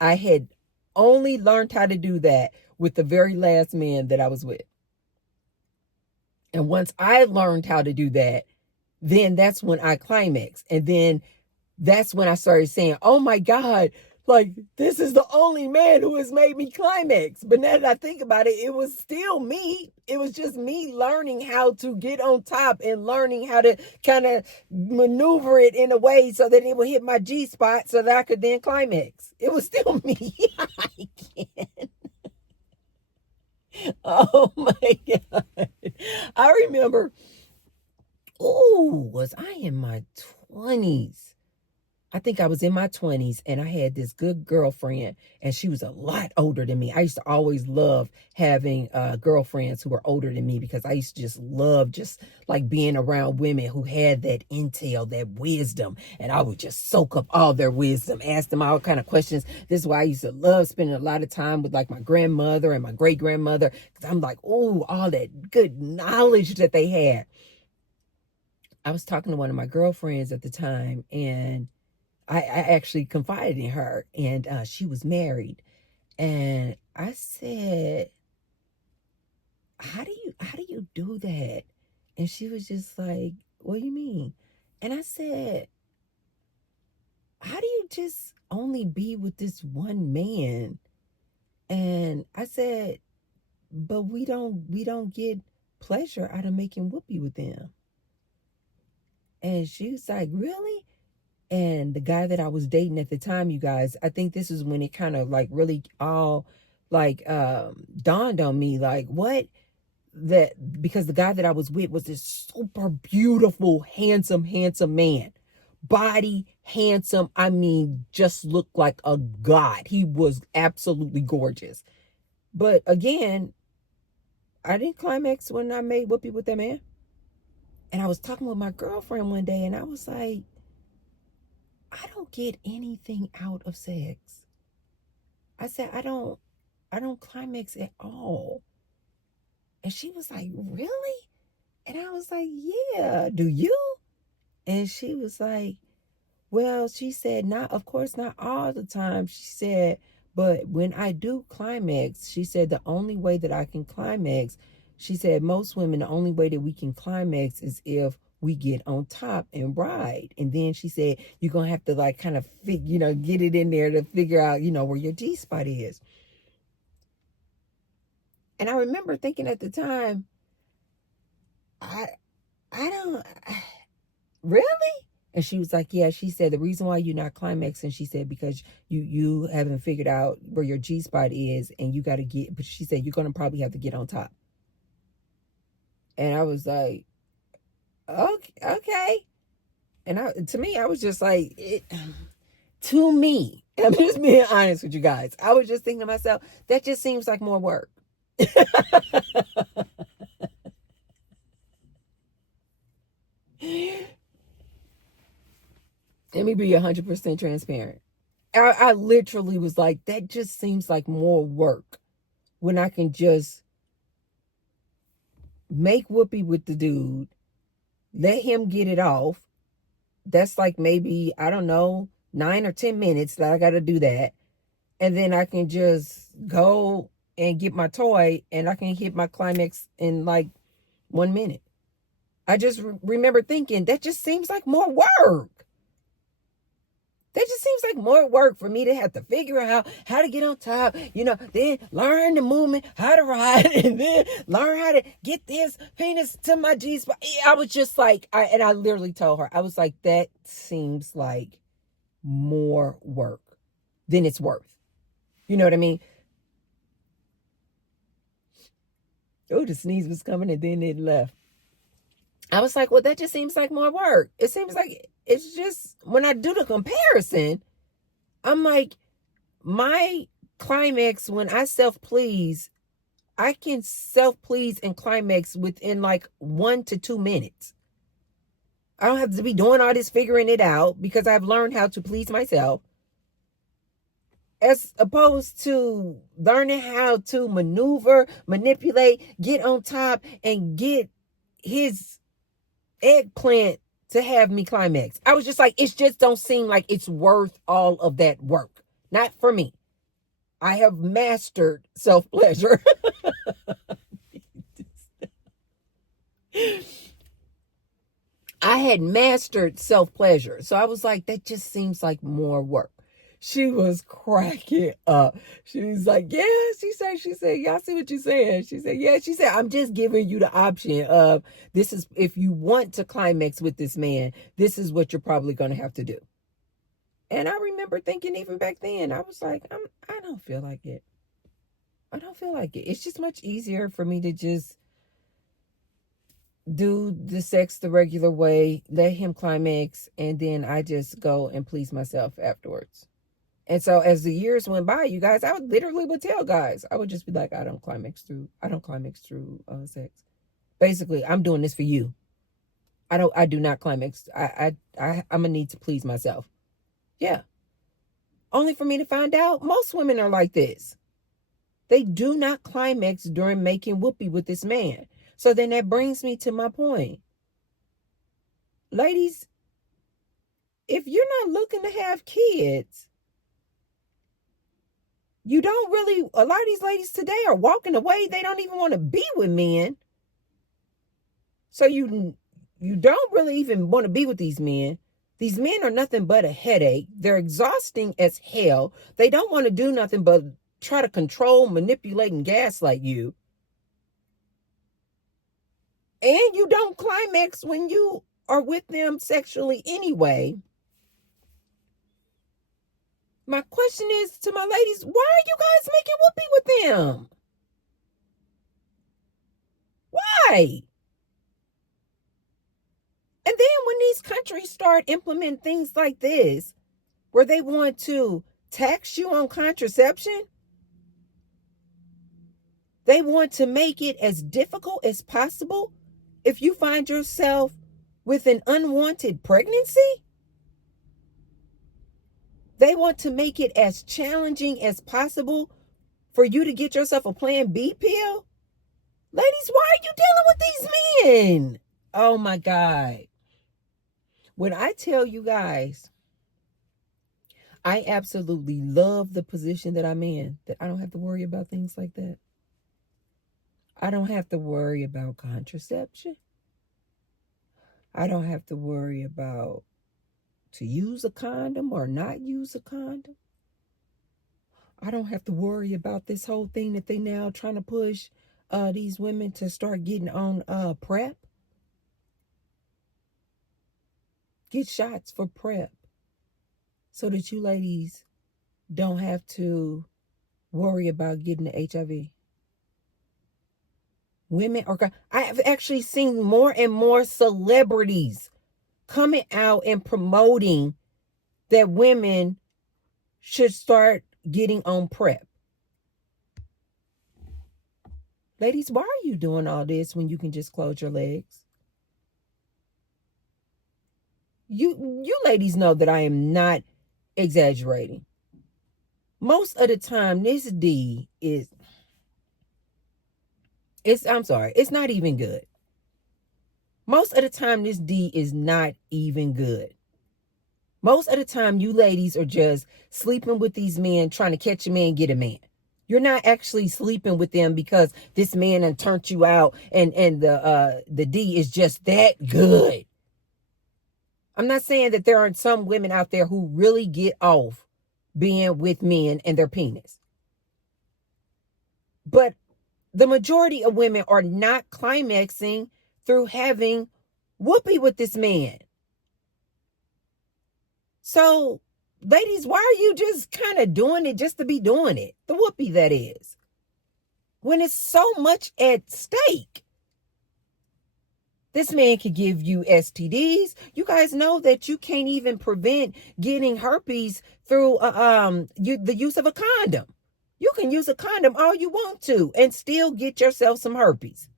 I had only learned how to do that with the very last man that I was with. And once I learned how to do that, then that's when I climaxed. And then that's when I started saying, oh my God, like this is the only man who has made me climax. But now that I think about it, it was still me. It was just me learning how to get on top and learning how to kind of maneuver it in a way so that it would hit my G spot so that I could then climax. It was still me. I can't. Oh my God. I remember, oh, was I in my 20s? I think I was in my 20s and I had this good girlfriend and she was a lot older than me. I used to always love having girlfriends who were older than me because I used to just love just like being around women who had that intel, that wisdom. And I would just soak up all their wisdom, ask them all kind of questions. This is why I used to love spending a lot of time with like my grandmother and my great grandmother because I'm like, oh, all that good knowledge that they had. I was talking to one of my girlfriends at the time and I actually confided in her, and she was married, and I said, "How do you do that?" And she was just like, "What do you mean?" And I said, "How do you just only be with this one man?" And I said, "But we don't get pleasure out of making whoopee with them." And she was like, "Really?" And the guy that I was dating at the time, you guys, I think this is when it kind of like really all like dawned on me, like what that, because the guy that I was with was this super beautiful, handsome man. Body, handsome, I mean, just looked like a god. He was absolutely gorgeous. But again, I didn't climax when I made whoopee with that man. And I was talking with my girlfriend one day and I was like, I don't get anything out of sex. I said, I don't climax at all. And she was like, really? And I was like, yeah, do you? And she was like, well, she said, not, of course, not all the time. She said, but when I do climax, she said, the only way that I can climax, she said, most women, the only way that we can climax is if we get on top and ride. And then she said, you're going to have to like kind of, get it in there to figure out, where your G spot is. And I remember thinking at the time, I, I don't, really? And she was like, yeah, she said, the reason why you're not climaxing, she said, because you haven't figured out where your G spot is and you got to get, but she said, you're going to probably have to get on top. And I was like, okay, okay. And to me, I was just like, to me, I'm just being honest with you guys. I was just thinking to myself, that just seems like more work. Let me be 100% transparent. I literally was like, that just seems like more work when I can just make whoopee with the dude, let him get it off. That's like maybe, I don't know, 9 or 10 minutes that I got to do that. And then I can just go and get my toy and I can hit my climax in like 1 minute. I just remember thinking, that just seems like more work. That just seems like more work for me to have to figure out how to get on top, then learn the movement, how to ride, and then learn how to get this penis to my G spot. I was just like, I literally told her, I was like, that seems like more work than it's worth. You know what I mean? Oh, the sneeze was coming and then it left. I was like, well, that just seems like more work. It seems like it's just, when I do the comparison, I'm like, my climax, when I self-please, I can self-please and climax within like 1 to 2 minutes. I don't have to be doing all this figuring it out because I've learned how to please myself, as opposed to learning how to maneuver, manipulate, get on top, and get his eggplant to have me climax. I was just like, it just don't seem like it's worth all of that work. Not for me. I have mastered self-pleasure. I had mastered self-pleasure. So I was like, that just seems like more work. She was cracking up. She was like, yeah, she said, y'all see what you're saying? She said, yeah, she said, I'm just giving you the option of this is if you want to climax with this man, this is what you're probably gonna have to do. And I remember thinking even back then, I was like, I don't feel like it. I don't feel like it. It's just much easier for me to just do the sex the regular way, let him climax, and then I just go and please myself afterwards. And so as the years went by, you guys, I would literally would tell guys, I would just be like, I don't climax through sex. Basically, I'm doing this for you. I do not climax. I'm gonna need to please myself. Yeah. Only for me to find out most women are like this. They do not climax during making whoopee with this man. So then that brings me to my point. Ladies, if you're not looking to have kids, you don't really, a lot of these ladies today are walking away. They don't even want to be with men. So you don't really even want to be with these men. These men are nothing but a headache. They're exhausting as hell. They don't want to do nothing but try to control, manipulate, and gaslight you. And you don't climax when you are with them sexually anyway. My question is to my ladies, why are you guys making whoopee with them? Why? And then when these countries start implementing things like this, where they want to tax you on contraception, they want to make it as difficult as possible if you find yourself with an unwanted pregnancy. They want to make it as challenging as possible for you to get yourself a Plan B pill. Ladies, why are you dealing with these men? Oh my God. When I tell you guys, I absolutely love the position that I'm in, that I don't have to worry about things like that. I don't have to worry about contraception. I don't have to worry about to use a condom or not use a condom. I don't have to worry about this whole thing that they now trying to push these women to start getting on PrEP. Get shots for PrEP so that you ladies don't have to worry about getting the HIV. Women are, I have actually seen more and more celebrities coming out and promoting that women should start getting on PrEP. Ladies, why are you doing all this when you can just close your legs? You ladies know that I am not exaggerating. Most of the time, this D is, I'm sorry, it's not even good. Most of the time, this D is not even good. Most of the time, you ladies are just sleeping with these men, trying to catch a man, get a man. You're not actually sleeping with them because this man done turned you out, and the D is just that good. I'm not saying that there aren't some women out there who really get off being with men and their penis. But the majority of women are not climaxing through having whoopee with this man. So, ladies, why are you just kind of doing it just to be doing it? The whoopee, that is. When it's so much at stake. This man could give you STDs. You guys know that you can't even prevent getting herpes through the use of a condom. You can use a condom all you want to and still get yourself some herpes.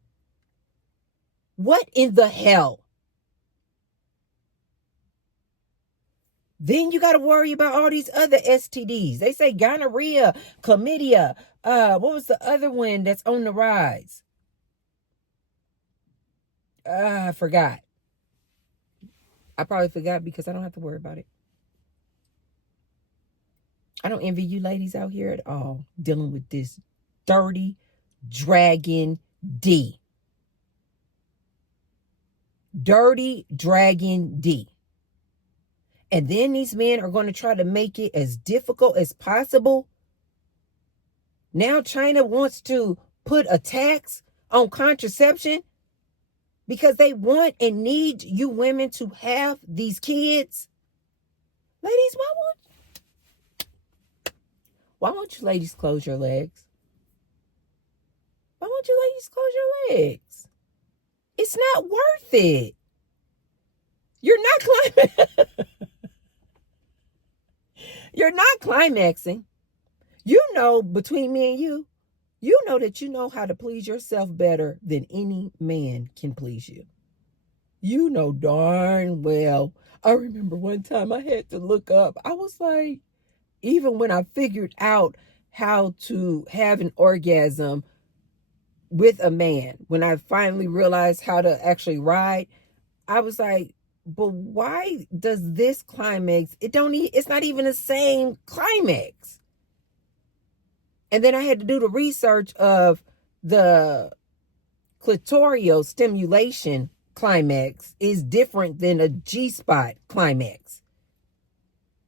What in the hell? Then you got to worry about all these other STDs. They say gonorrhea, chlamydia. What was the other one that's on the rise? I forgot. I probably forgot because I don't have to worry about it. I don't envy you ladies out here at all dealing with this dirty Dragon D. Dirty Dragon D. And then these men are going to try to make it as difficult as possible. Now China wants to put a tax on contraception because they want and need you women to have these kids. Ladies, why won't you ladies close your legs? Why won't you ladies close your legs? It's not worth it. You're not climbing. You're not climaxing. You know, between me and you know that you know how to please yourself better than any man can please you. You know darn well. I remember one time I had to look up. I was like, even when I figured out how to have an orgasm with a man, when I finally realized how to actually ride, I was like, but why does this climax, it's not even the same climax. And then I had to do the research of the clitoral stimulation climax is different than a G-spot climax.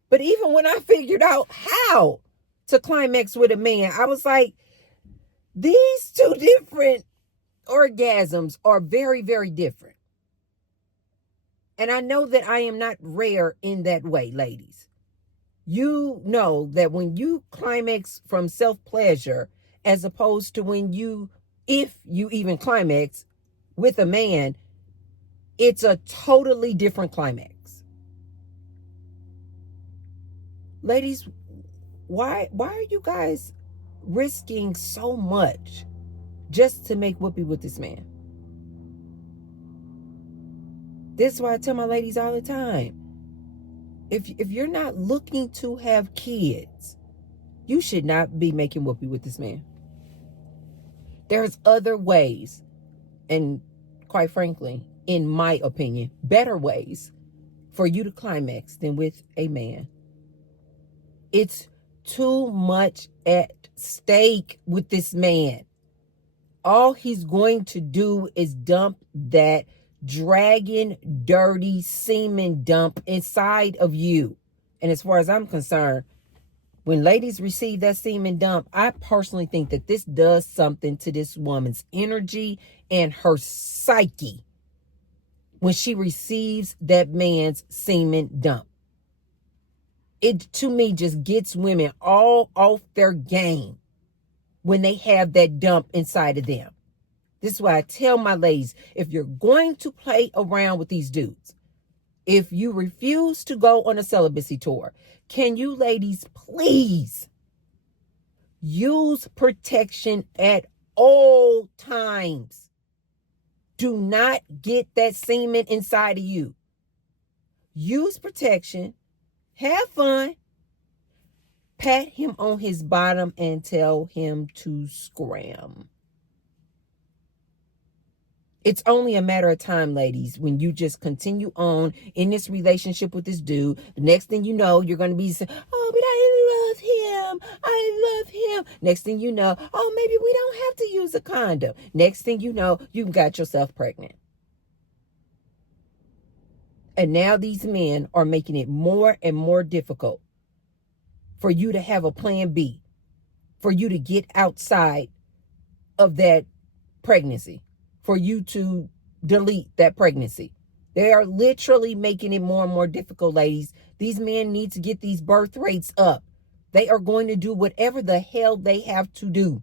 But even when I figured out how to climax with a man, I was like, these two different orgasms are very, very different. And I know that I am not rare in that way, ladies. You know that when you climax from self-pleasure, as opposed to if you even climax with a man, it's a totally different climax. Ladies, why are you guys risking so much just to make whoopee with this man? This is why I tell my ladies all the time. If you're not looking to have kids, you should not be making whoopee with this man. There's other ways, and quite frankly, in my opinion, better ways for you to climax than with a man. It's too much at stake with this man. All he's going to do is dump that dragon dirty semen dump inside of you. And as far as I'm concerned, when ladies receive that semen dump, I personally think that this does something to this woman's energy and her psyche when she receives that man's semen dump. It, to me, just gets women all off their game when they have that dump inside of them. This is why I tell my ladies, if you're going to play around with these dudes, if you refuse to go on a celibacy tour, can you ladies please use protection at all times? Do not get that semen inside of you. Use protection. Have fun. Pat him on his bottom and tell him to scram. It's only a matter of time, ladies, when you just continue on in this relationship with this dude. The next thing you know, you're going to be saying, oh, but I love him. I love him. Next thing you know, oh, maybe we don't have to use a condom. Next thing you know, you got yourself pregnant. And now these men are making it more and more difficult for you to have a plan B, for you to get outside of that pregnancy, for you to delete that pregnancy. They are literally making it more and more difficult, ladies. These men need to get these birth rates up. They are going to do whatever the hell they have to do.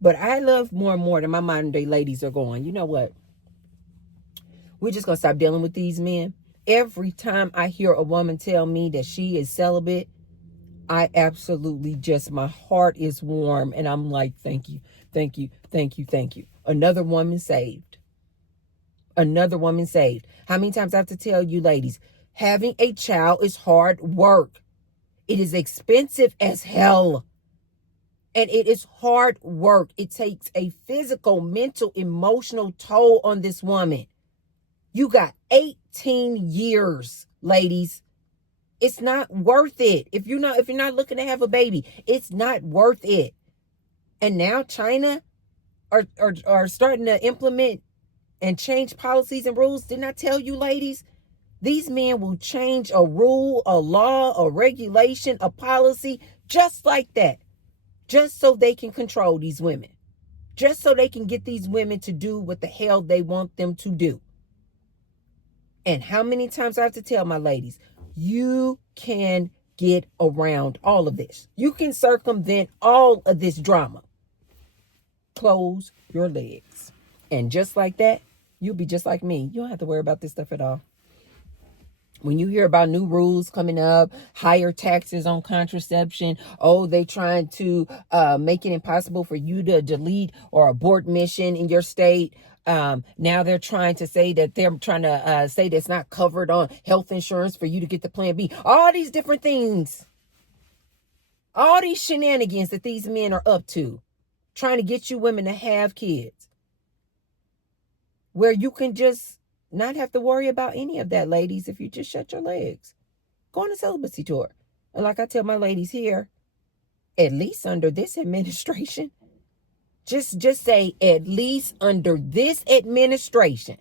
But I love more and more that my modern day ladies are going, you know what? We're just going to stop dealing with these men. Every time I hear a woman tell me that she is celibate, I absolutely just, my heart is warm. And I'm like, thank you, thank you, thank you, thank you. Another woman saved. Another woman saved. How many times I have to tell you, ladies, having a child is hard work. It is expensive as hell. And it is hard work. It takes a physical, mental, emotional toll on this woman. You got 18 years, ladies. It's not worth it. If you're not looking to have a baby, it's not worth it. And now China are starting to implement and change policies and rules. Didn't I tell you, ladies? These men will change a rule, a law, a regulation, a policy, just like that, just so they can control these women, just so they can get these women to do what the hell they want them to do. And how many times I have to tell my ladies, you can get around all of this. You can circumvent all of this drama. Close your legs. And just like that, you'll be just like me. You don't have to worry about this stuff at all. When you hear about new rules coming up, higher taxes on contraception, they trying to make it impossible for you to delete or abort mission in your state. Now they're trying to say that say that's not covered on health insurance for you to get the Plan B. All these different things, all these shenanigans that these men are up to, trying to get you women to have kids, where you can just not have to worry about any of that, ladies, if you just shut your legs. Go on a celibacy tour. And like I tell my ladies here, at least under this administration, just say, at least under this administration,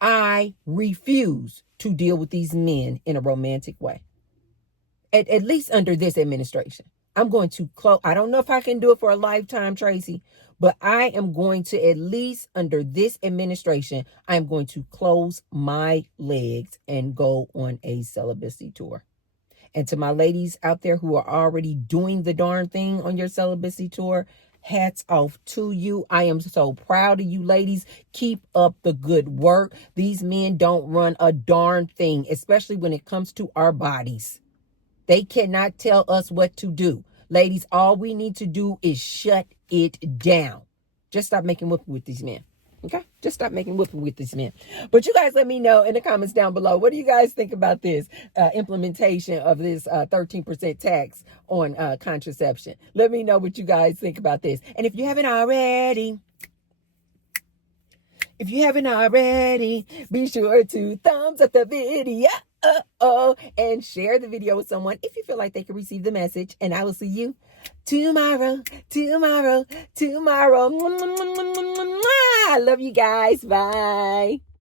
I refuse to deal with these men in a romantic way. At least under this administration. I'm going to close. I don't know if I can do it for a lifetime, Tracy, but I am going to, at least under this administration, I'm going to close my legs and go on a celibacy tour. And to my ladies out there who are already doing the darn thing on your celibacy tour, hats off to you. I am so proud of you, ladies. Keep up the good work. These men don't run a darn thing, especially when it comes to our bodies. They cannot tell us what to do. Ladies, all we need to do is shut it down. Just stop making whooping with these men. Okay? Just stop making whooping with these men. But you guys let me know in the comments down below. What do you guys think about this implementation of this 13% tax on contraception? Let me know what you guys think about this. And if you haven't already, be sure to thumbs up the video. And share the video with someone if you feel like they can receive the message. And I will see you tomorrow. I love you guys. Bye.